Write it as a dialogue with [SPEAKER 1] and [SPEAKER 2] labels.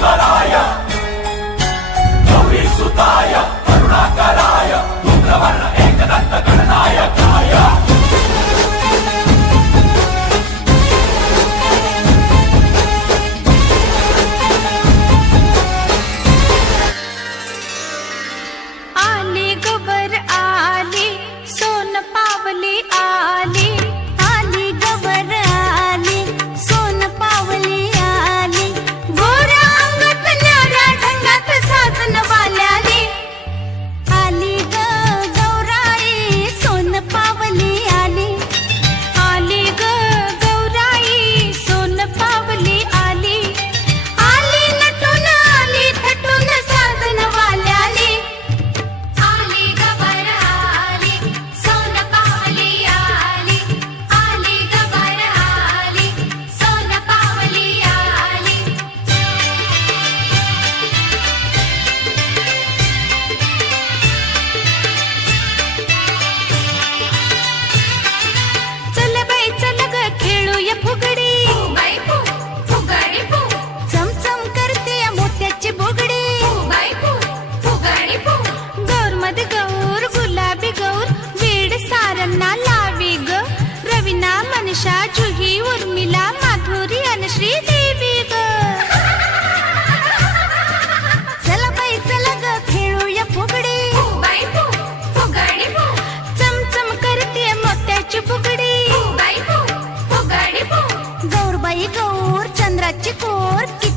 [SPEAKER 1] ईश्वराय गौरी सुताय करुणाकराय
[SPEAKER 2] टच कोर